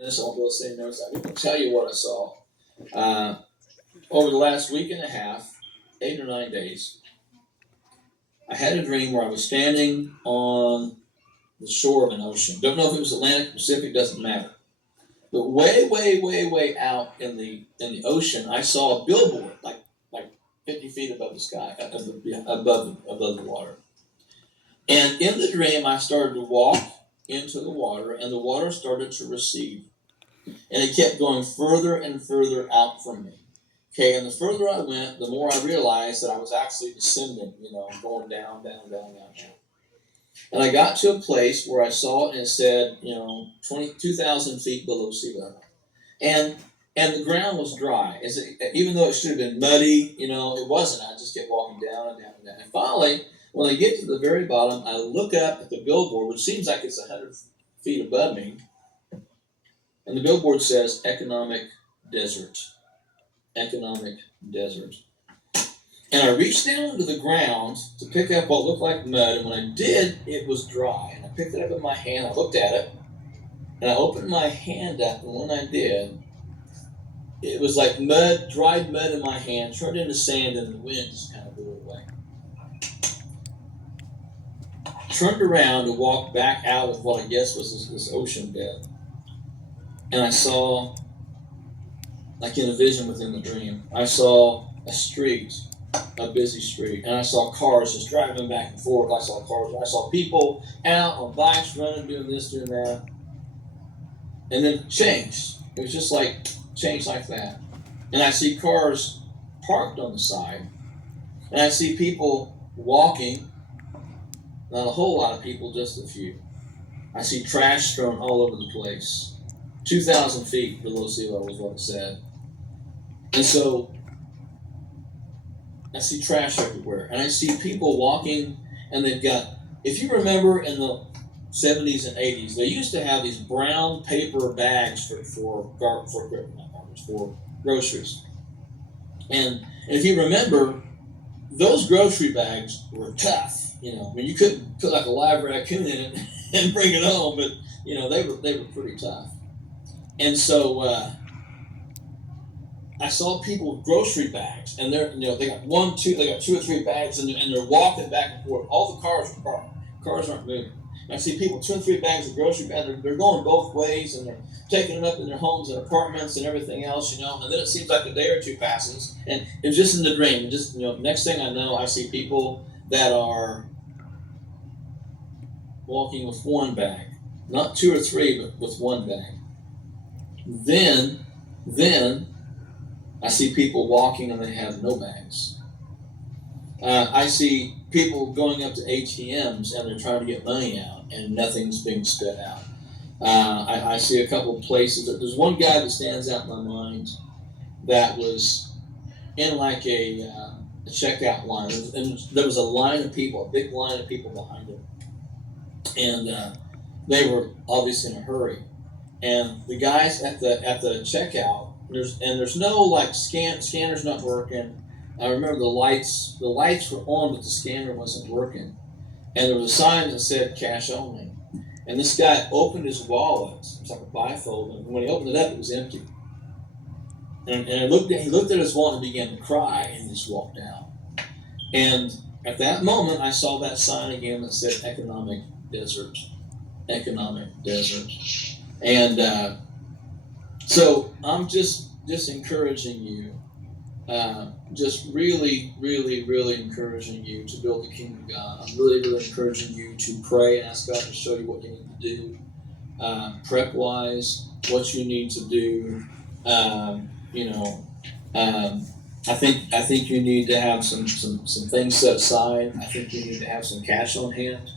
This I won't be able to say notes. I can tell you what I saw. Uh, Over the last week and a half, 8 or 9 days, I had a dream where I was standing on the shore of an ocean. Don't know if it was Atlantic, Pacific, doesn't matter. But way, way, way, way out in the ocean, I saw a billboard like 50 feet above the sky, above the water. And in the dream, I started to walk into the water, and the water started to recede. And it kept going further and further out from me. Okay, and the further I went, the more I realized that I was actually descending, going down, down, down, down, down. And I got to a place where I saw it and it said, 22,000 feet below sea level. And the ground was dry. Even though it should have been muddy, it wasn't. I just kept walking down and down and down. And finally, when I get to the very bottom, I look up at the billboard, which seems like it's 100 feet above me. And the billboard says economic desert. Economic desert. And I reached down to the ground to pick up what looked like mud, and when I did, it was dry. And I picked it up in my hand, I looked at it, and I opened my hand up, and when I did, it was like mud, dried mud in my hand, turned into sand, and the wind just kind of blew it away. Turned around to walk back out of what I guess was this ocean bed. And I saw, like in a vision within the dream, I saw a street, a busy street, and I saw cars just driving back and forth. I saw cars, I saw people out on bikes, running, doing this, doing that. And then it changed. It was just like, changed like that. And I see cars parked on the side, and I see people walking, not a whole lot of people, just a few. I see trash thrown all over the place. 2,000 feet below sea level is what it said. And so I see trash everywhere. And I see people walking, and they've got, if you remember in the 70s and 80s, they used to have these brown paper bags for groceries. And if you remember, those grocery bags were tough. You couldn't put like a live raccoon in it and bring it home, but they were pretty tough. And so I saw people with grocery bags, and they got two or three bags, and they're walking back and forth. All the cars are parked. Cars aren't moving. And I see people, 2 or 3 bags of grocery bags. They're going both ways, and they're taking them up in their homes and apartments and everything else, And then it seems like a day or two passes, and it's just in the dream. And just next thing I know, I see people that are walking with one bag, not 2 or 3, but with one bag. Then I see people walking and they have no bags. I see people going up to ATMs and they're trying to get money out and nothing's being spit out. I see a couple of places. There's one guy that stands out in my mind that was in like a checkout line, and there was a line of people, a big line of people behind him, and they were obviously in a hurry. And the guys at the checkout, there's no like scanner's not working. I remember the lights were on, but the scanner wasn't working. And there was a sign that said cash only. And this guy opened his wallet. It was like a bifold, and when he opened it up, it was empty. And he looked at his wallet and began to cry, and just walked out. And at that moment, I saw that sign again that said economic desert. Economic desert. And so I'm just encouraging you, just really, really, really encouraging you to build the kingdom of God. I'm really, really encouraging you to pray and ask God to show you what you need to do, prep-wise, what you need to do. I think you need to have some things set aside. I think you need to have some cash on hand.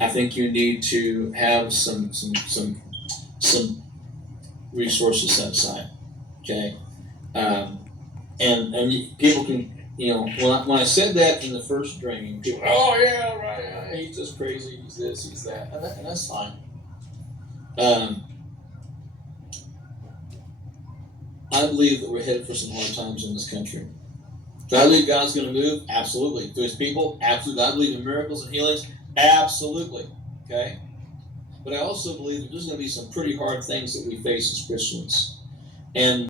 I think you need to have some resources set aside. Okay, and people can, when I said that in the first dream, people, oh yeah, right, yeah, he's just crazy, he's this, he's that, and that's fine. I believe that we're headed for some hard times in this country. Do I believe God's going to move? Absolutely. Through His people? Absolutely. I believe in miracles and healings? Absolutely. Okay? but I also believe that there's going to be some pretty hard things that we face as Christians. And